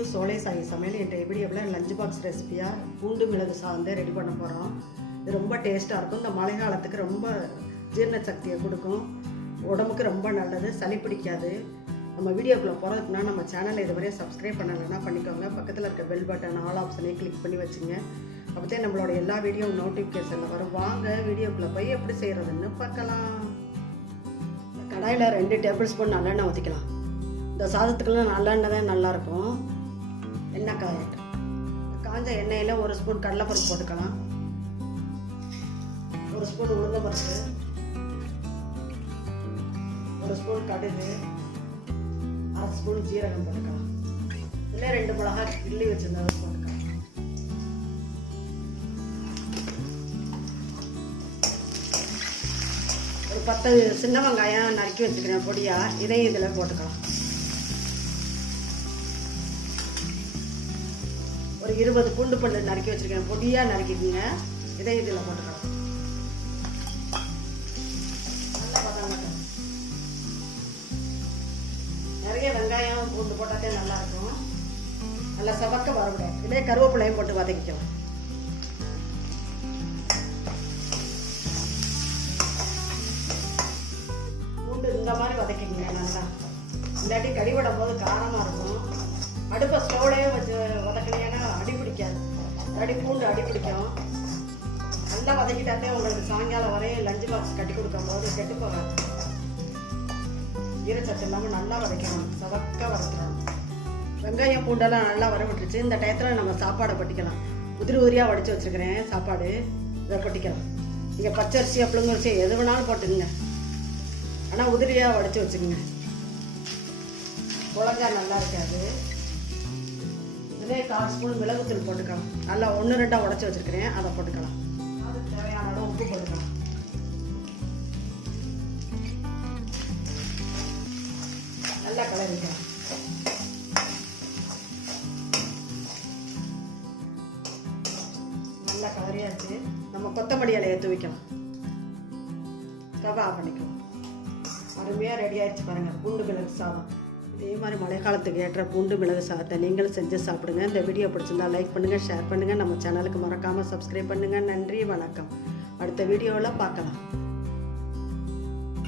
Welcome to சோலை சாய் சமையல். இன்றைய வீடியோவில் லஞ்ச் பாக்ஸ் ரெசிபியாக பூண்டு மிளகு சாதம் ரெடி பண்ண போகிறோம். இது ரொம்ப டேஸ்ட்டாக இருக்கும். இந்த மழை காலத்துக்கு ரொம்ப ஜீரண சக்தியை கொடுக்கும், உடம்புக்கு ரொம்ப நல்லது, சளி பிடிக்காது. நம்ம வீடியோக்குள்ளே போகிறதுக்குன்னா நம்ம சேனலை இதுவரையும் சப்ஸ்கிரைப் பண்ணலைன்னா பண்ணிக்கோங்க. பக்கத்தில் இருக்க பெல் பட்டன் ஆல் ஆப்ஷனையும் கிளிக் பண்ணி வச்சுங்க. அப்போதே நம்மளோட எல்லா வீடியோ நோட்டிஃபிகேஷனில் வரும். வாங்க வீடியோக்குள்ளே போய் எப்படி செய்கிறதுன்னு பார்க்கலாம். கடாயில் 2 டேபிள் ஸ்பூன் நல்லெண்ணெய் ஊற்றிக்கலாம். இந்த சாதத்துக்கெல்லாம் நல்லெண்ணெய் தான் நல்லாயிருக்கும். எண்ணெய் காஞ்ச எண்ணெயில் 1 ஸ்பூன் கடலைப்பருப்பு போட்டுக்கலாம், 1 ஸ்பூன் உளுந்தம்பருப்பு, 1 ஸ்பூன் கடுகு, 1/2 ஸ்பூன் ஜீரகம் போட்டுக்கலாம். இதில் 2 மிளகாய் கிள்ளி வச்சுருந்தா போட்டுக்கலாம். ஒரு 10 சின்ன வெங்காயம் நறுக்கி வச்சுக்கிறேன் பொடியாக, இதையும் இதில் போட்டுக்கலாம். ஒரு 20 பூண்டு பல்லு நறுக்கி வச்சுருக்கேன் பொடியாக நறுக்கிக்குங்க, இதையும் இதில் போட்டுக்கலாம். நல்லா வதங்கட்டும். நிறைய வெங்காயம் பூண்டு போட்டாலே நல்லாயிருக்கும். நல்லா சவக்க வரவிடாது. இதிலே கருவேப்பிலையும் போட்டு வதக்கிக்கலாம். பூண்டு இந்த மாதிரி வதக்கிங்க நல்லா, இல்லாட்டி கடிபடும் போது காரமாக இருக்கும். அடுப்பை ஸ்லோவிலே வச்சு வதக்கினீங்கன்னா அடி பிடிக்காது, பூண்டு அடி பிடிக்கும். நல்லா வதக்கிட்டாலே உங்களுக்கு சாயங்காலம் வரையும் லஞ்ச் பாக்ஸ் கட்டி கொடுக்கும் போது கெட்டு போகாது. ஈரச்சத்து இல்லாமல் நல்லா வதக்கணும், சவக்க வதக்கணும். வெங்காயம் பூண்டெல்லாம் நல்லா வர விட்டுருச்சு. இந்த டயத்தில் நம்ம சாப்பாடை கொட்டிக்கலாம். உதிரியாக வடித்து வச்சுருக்கிறேன் சாப்பாடு, இதை கொட்டிக்கலாம். நீங்கள் பச்சரிசி புழுங்கரிசி எது வேணாலும் போட்டுக்குங்க, ஆனால் உதிரியாக வடித்து வச்சுக்கோங்க, குழஞ்சா நல்லா இருக்காது. இதிலே 1/4 ஸ்பூன் மிளகுத்தூள் போட்டுக்கலாம். நல்லா 1-2 உடச்சி வச்சுருக்கிறேன், அதை போட்டுக்கலாம். அதுக்கு தேவையான அளவு உப்பு போட்டுக்கலாம். நல்லா கலரிக்கலாம். நல்லா கலரியாச்சு. நம்ம கொத்தமல்லி இலையை தூவிக்கலாம். ஸ்டவ் ஆஃப் பண்ணிக்கலாம். அருமையாக ரெடி ஆகிடுச்சு பாருங்கள் பூண்டு மிளகு சாதம். இதே மாதிரி மழை காலத்துக்கு ஏற்ற பூண்டு மிளகு சாதத்தை நீங்களும் செஞ்சு சாப்பிடுங்க. இந்த வீடியோ பிடிச்சிருந்தா லைக் பண்ணுங்கள், ஷேர் பண்ணுங்கள். நம்ம சேனலுக்கு மறக்காமல் சப்ஸ்கிரைப் பண்ணுங்கள். நன்றி, வணக்கம். அடுத்த வீடியோவில் பார்க்கலாம்.